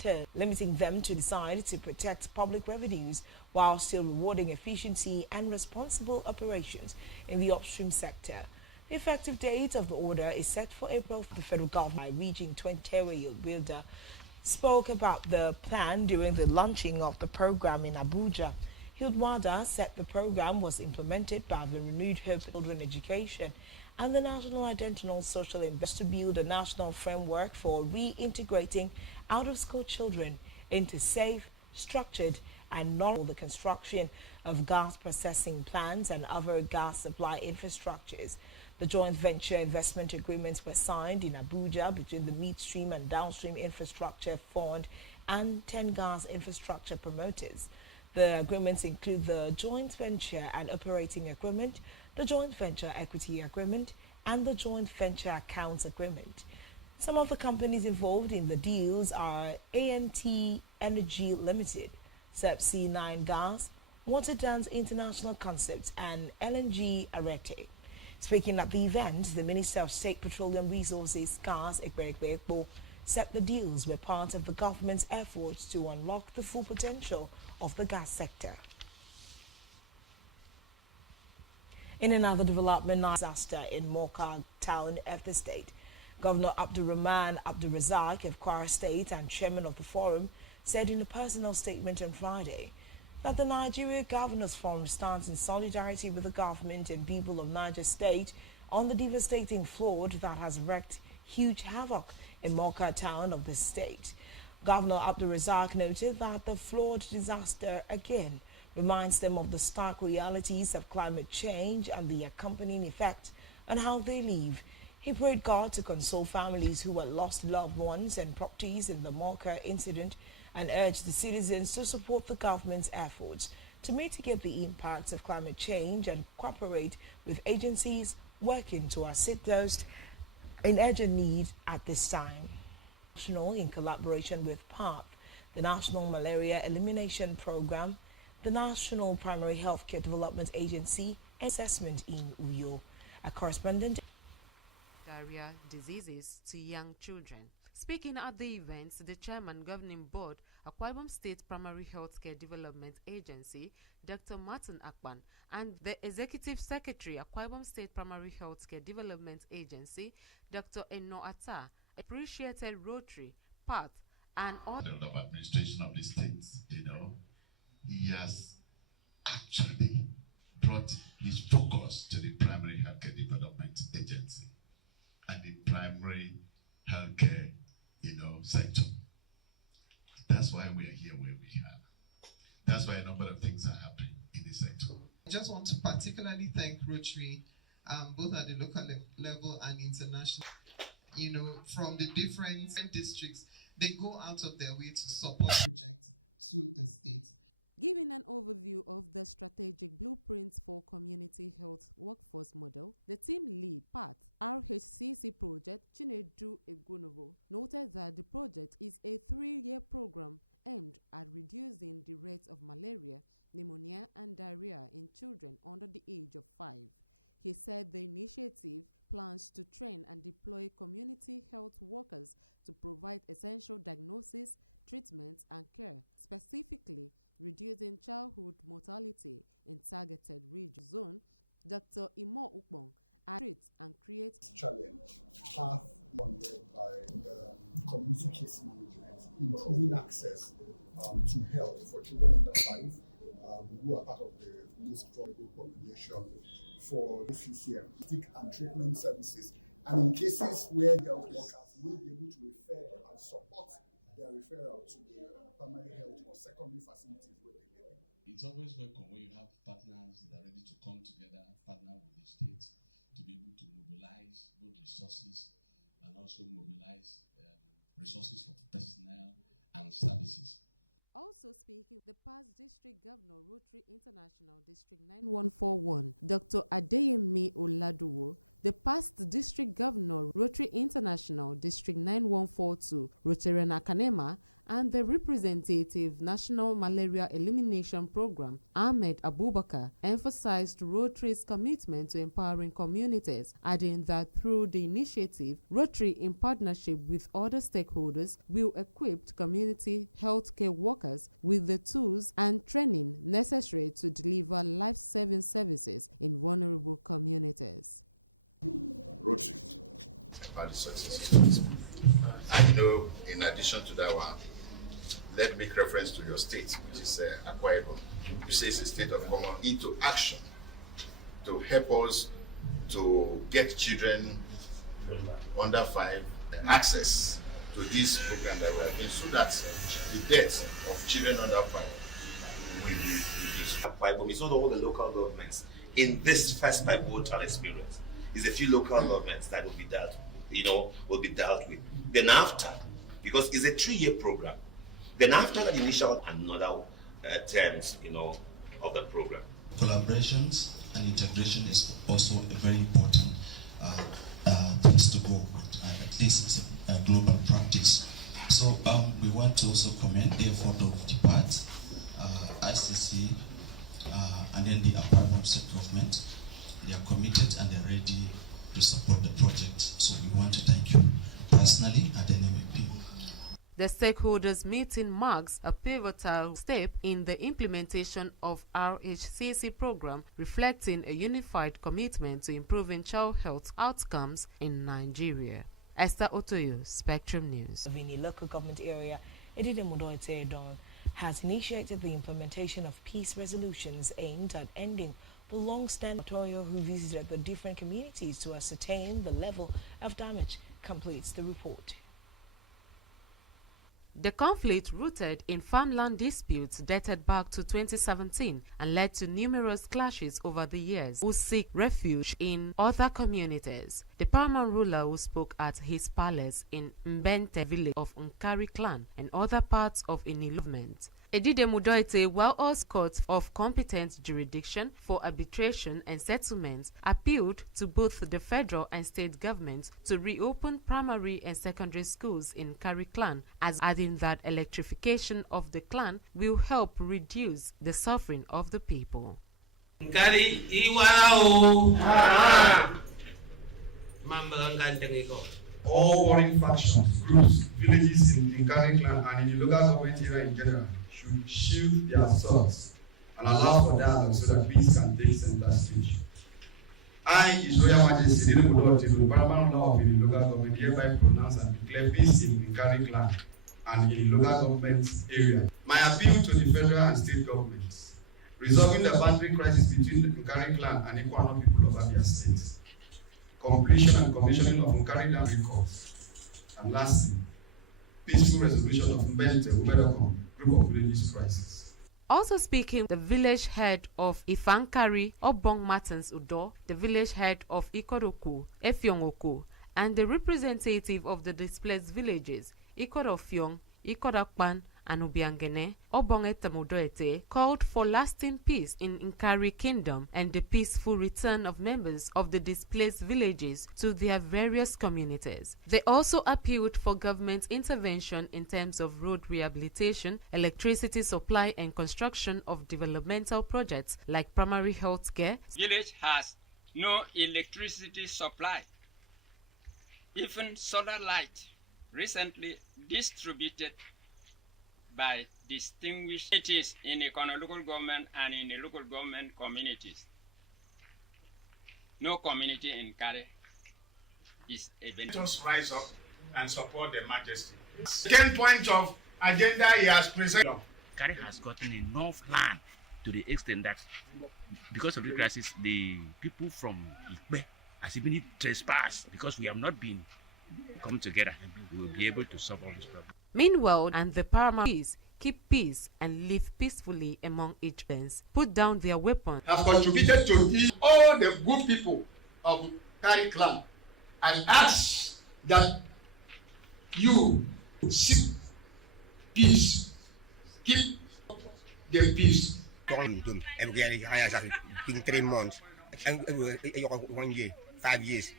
actors, limiting them to decide to protect public revenues while still rewarding efficiency and responsible operations in the upstream sector. The effective date of the order is set for April. The federal government, Region 20 Builder, spoke about the plan during the launching of the program in Abuja. Hildwada said the program was implemented by the Renewed Hope Children Education and the National Identical Social Investment to build a national framework for reintegrating out-of-school children into safe, structured, and normal the construction of gas processing plants and other gas supply infrastructures. The joint venture investment agreements were signed in Abuja between the Midstream and Downstream Infrastructure Fund and 10 gas infrastructure promoters. The agreements include the joint venture and operating agreement, the joint venture equity agreement, and the joint venture accounts agreement. Some of the companies involved in the deals are ANT Energy Limited, Subsea 9 Gas, Water Dance International Concepts, and LNG Arete. Speaking at the event, the Minister of State Petroleum Resources, Gas Ekberikbeekpo, said the deals were part of the government's efforts to unlock the full potential of the gas sector. In another development, disaster in Mocha town of the state, Governor Abdulrahman Abdulrazak of Kwara State and chairman of the forum said in a personal statement on Friday that the Nigeria Governors Forum stands in solidarity with the government and people of Niger State on the devastating flood that has wreaked huge havoc in Mocha town of the state. Governor Abdulrazak noted that the flood disaster again reminds them of the stark realities of climate change and the accompanying effect on how they live. He prayed God to console families who had lost loved ones and properties in the Mocha incident and urged the citizens to support the government's efforts to mitigate the impacts of climate change and cooperate with agencies working to assist those in urgent need at this time. In collaboration with PAP, the National Malaria Elimination Program, the National Primary Healthcare Development Agency, and assessment in Uyo. A correspondent diarrhea diseases to young children. Speaking at the event, the chairman governing board, Akwa Ibom State Primary Healthcare Development Agency, Dr. Martin Akpan, and the executive secretary, Akwa Ibom State Primary Healthcare Development Agency, Dr. Eno Atta, appreciated Rotary, PATH, and all of administration of the state. He has actually brought his focus to the primary healthcare development agency and the primary healthcare, sector. That's why we are here where we are. That's why a number of things are happening in this sector. I just want to particularly thank Rotary, both at the local level and international. From the different districts, they go out of their way to support. highly successful. And in addition to that one, let me make reference to your state, which is Akwa Ibom. You say it's a state of common into action to help us to get children under 5 access to this program that we are doing, so that the deaths of children under 5 will be reduced. Akwa Ibom, it's not all the local governments in this first pivotal experience. It's a few local governments that will be dealt with. Then after, because it's a 3-year program, then after the initial another terms, of the program. Collaborations and integration is also a very important things to go with. At least it's a global practice. So we want to also commend the effort of the DPAT, ICC, and then the Akwa Ibom State government. They are committed and they're ready to support the project. So we want to thank you personally at NMAP. The stakeholders meeting marks a pivotal step in the implementation of RHCC program, reflecting a unified commitment to improving child health outcomes in Nigeria. Esther Otoyo, Spectrum News. In the local government area, Edide Mudoite Edon has initiated the implementation of peace resolutions aimed at ending the long-standing tutorial who visited the different communities to ascertain the level of damage, completes the report. The conflict rooted in farmland disputes dated back to 2017 and led to numerous clashes over the years who seek refuge in other communities. The paramount ruler who spoke at his palace in Mbente village of Nkari clan and other parts of Ini movement. Edide Mudoite, while also courts of competent jurisdiction for arbitration and settlements, appealed to both the federal and state governments to reopen primary and secondary schools in Nkari clan, as adding that electrification of the clan will help reduce the suffering of the people. Nkari iwarao. All warring factions, groups, villages in Nkari clan and in the local government area in general should shield their swords and allow for dialogue so that peace can take center stage. I, His Royal Majesty, the paramount law of the local government, hereby pronounce and declare peace in Nkari clan and in the local government area. My appeal to the federal and state governments, resolving the boundary crisis between the Nkari clan and Ikwaano people of Abia State, completion and commissioning of Nkari dam recourse, and lastly, peaceful resolution of Mbente Ubedokom group of villages crisis. Also speaking, the village head of Ifankari, Obong Martins Udo, the village head of Ikoroku, Efyongoko, and the representative of the displaced villages, Ikorofyong, Ikorakpan, and Ubiangene, Obong Etamudoete, called for lasting peace in Nkari Kingdom and the peaceful return of members of the displaced villages to their various communities. They also appealed for government intervention in terms of road rehabilitation, electricity supply, and construction of developmental projects like primary health care. Village has no electricity supply. Even solar light recently distributed by distinguished entities in the local government and in the local government communities. No community in Nkari is a benefit. Let us rise up and support the Majesty. Second point of agenda he has presented. Nkari has gotten enough land to the extent that because of the crisis, the people from Ikbe has even trespassed because we have not been come together. We will be able to solve all this problem. Meanwhile, and the paramount is keep peace and live peacefully among each other. Put down their weapons. Have contributed to all the good people of Nkari clan and ask that you seek peace, keep the peace. 3 months, 1 year, 5 years,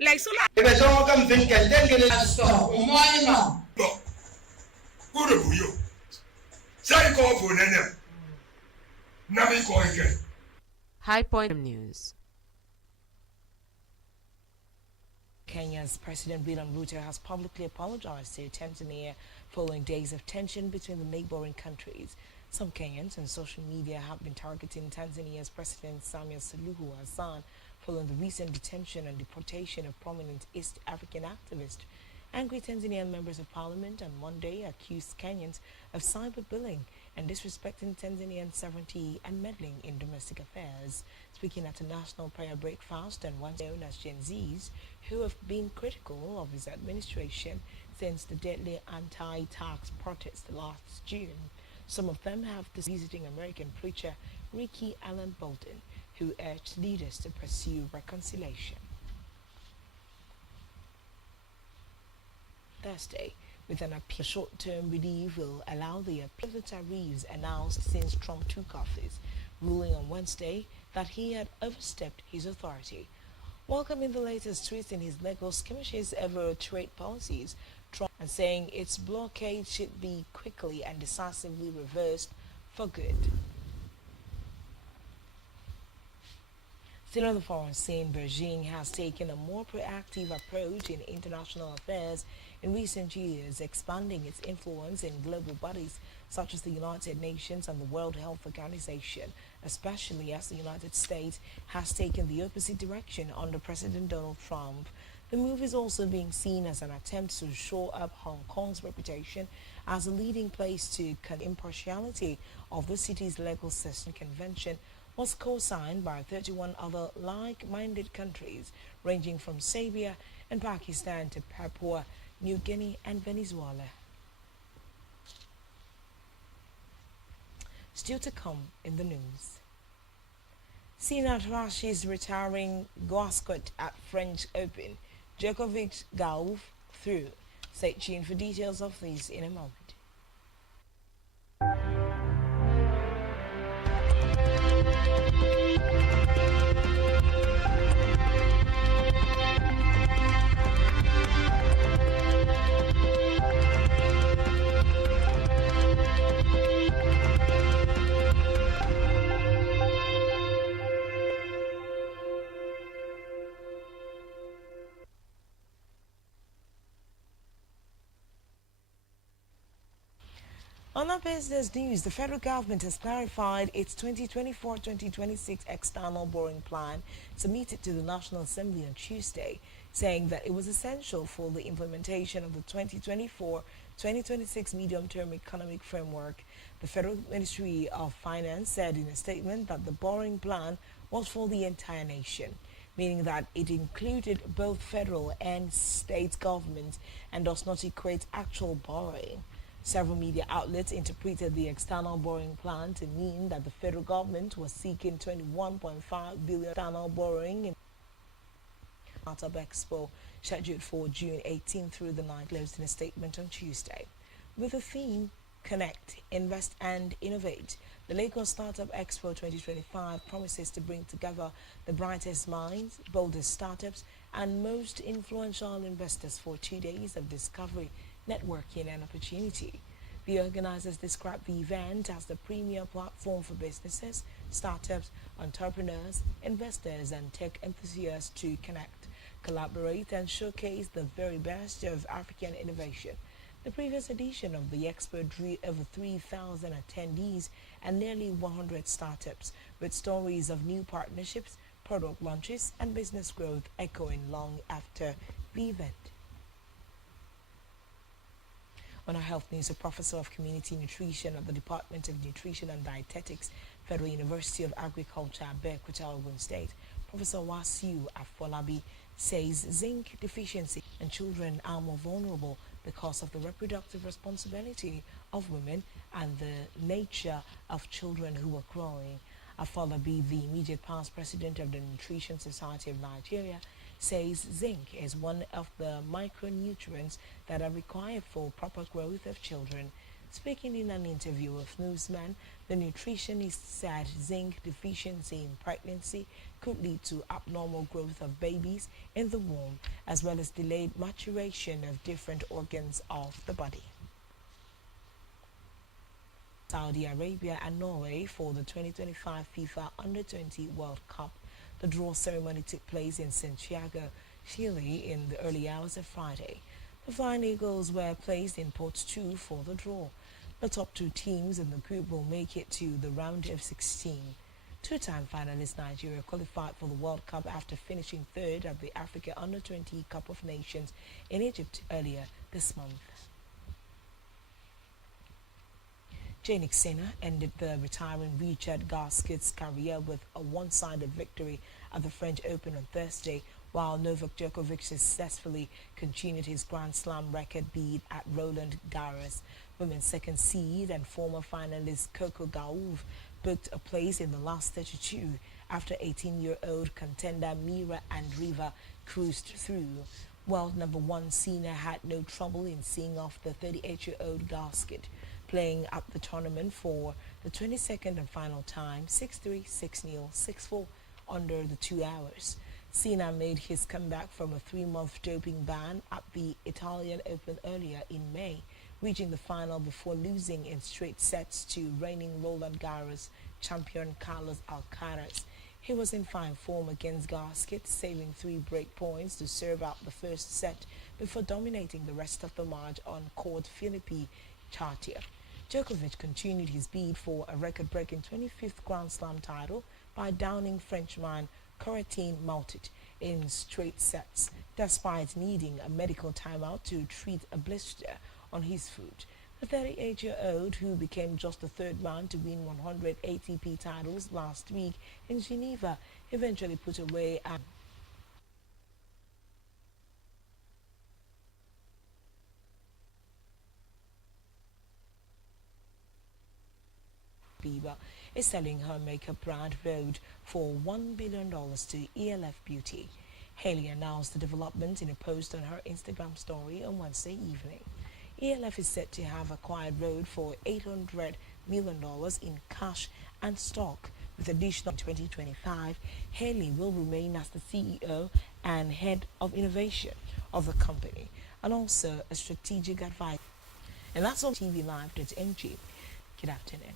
like so High Point News. Kenya's President William Ruto has publicly apologized to Tanzania following days of tension between the neighboring countries. Some Kenyans on social media have been targeting Tanzania's President Samia Suluhu Hassan following the recent detention and deportation of prominent East African activist. Angry Tanzanian members of parliament on Monday accused Kenyans of cyberbullying and disrespecting Tanzanian sovereignty and meddling in domestic affairs. Speaking at a national prayer breakfast and once known as Gen Zs, who have been critical of his administration since the deadly anti-tax protest last June. Some of them have the visiting American preacher Ricky Allen Bolton, who urged leaders to pursue reconciliation. Thursday, with an appeal, short-term relief will allow the appeal of the tariffs announced since Trump took office, ruling on Wednesday that he had overstepped his authority. Welcoming the latest twist in his Lagos skirmishes over trade policies, Trump and saying its blockade should be quickly and decisively reversed for good. Still on the foreign scene, Beijing has taken a more proactive approach in international affairs in recent years, expanding its influence in global bodies such as the United Nations and the World Health Organization, especially as the United States has taken the opposite direction under President Donald Trump. The move is also being seen as an attempt to shore up Hong Kong's reputation as a leading place to impartiality of the city's legal system. Convention was co-signed by 31 other like-minded countries ranging from Serbia and Pakistan to Papua New Guinea and Venezuela. Still to come in the news. Sinat Rashi's retiring Guascot at French Open. Djokovic Gauff through. Stay tuned for details of this in a moment. On our business news, the federal government has clarified its 2024-2026 external borrowing plan submitted to the National Assembly on Tuesday, saying that it was essential for the implementation of the 2024-2026 medium-term economic framework. The Federal Ministry of Finance said in a statement that the borrowing plan was for the entire nation, meaning that it included both federal and state governments and does not equate actual borrowing. Several media outlets interpreted the external borrowing plan to mean that the federal government was seeking 21.5 billion external borrowing in Startup Expo, scheduled for June 18 through the 9th, closed in a statement on Tuesday. With the theme, Connect, Invest and Innovate, the Lagos Startup Expo 2025 promises to bring together the brightest minds, boldest startups, and most influential investors for 2 days of discovery, networking and opportunity. The organizers describe the event as the premier platform for businesses, startups, entrepreneurs, investors and tech enthusiasts to connect, collaborate and showcase the very best of African innovation. The previous edition of the expo drew over 3,000 attendees and nearly 100 startups, with stories of new partnerships, product launches and business growth echoing long after the event. On our health news, a professor of community nutrition at the Department of Nutrition and Dietetics, Federal University of Agriculture, Abeokuta, Ogun State, Professor Wasiu Afolabi, says zinc deficiency and children are more vulnerable because of the reproductive responsibility of women and the nature of children who are growing. Afolabi, the immediate past president of the Nutrition Society of Nigeria, says zinc is one of the micronutrients that are required for proper growth of children. Speaking in an interview with Newsman, the nutritionist said zinc deficiency in pregnancy could lead to abnormal growth of babies in the womb, as well as delayed maturation of different organs of the body. Saudi Arabia and Norway for the 2025 FIFA Under-20 World Cup. The draw ceremony took place in Santiago, Chile in the early hours of Friday. The Flying Eagles were placed in pot 2 for the draw. The top 2 teams in the group will make it to the round of 16. Two-time finalist Nigeria qualified for the World Cup after finishing third at the Africa Under-20 Cup of Nations in Egypt earlier this month. Jannik Sinner ended the retiring Richard Gasquet's career with a one-sided victory at the French Open on Thursday, while Novak Djokovic successfully continued his Grand Slam record beat at Roland Garros. Women's second seed and former finalist Coco Gauff booked a place in the last 32 after 18-year-old contender Mira Andreeva cruised through. World number one Sinner had no trouble in seeing off the 38-year-old Gasquet, playing up the tournament for the 22nd and final time, 6-3, 6-0, 6-4 under the 2 hours. Sinner made his comeback from a 3-month doping ban at the Italian Open earlier in May, reaching the final before losing in straight sets to reigning Roland Garros champion Carlos Alcaraz. He was in fine form against Gasquet, saving 3 break points to serve out the first set before dominating the rest of the match on court Philippe Chatrier. Djokovic continued his bid for a record-breaking 25th Grand Slam title by downing Frenchman Corentin Moutet in straight sets, despite needing a medical timeout to treat a blister on his foot. The 38-year-old, who became just the third man to win 100 ATP titles last week in Geneva, eventually put away a Bieber is selling her makeup brand Rhode for $1 billion to ELF Beauty. Hailey announced the development in a post on her Instagram story on Wednesday evening. ELF is said to have acquired Rhode for $800 million in cash and stock. With additional in 2025, Hailey will remain as the CEO and head of innovation of the company and also a strategic advisor. And that's on TV Live. That's MG. Good afternoon.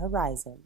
Horizon.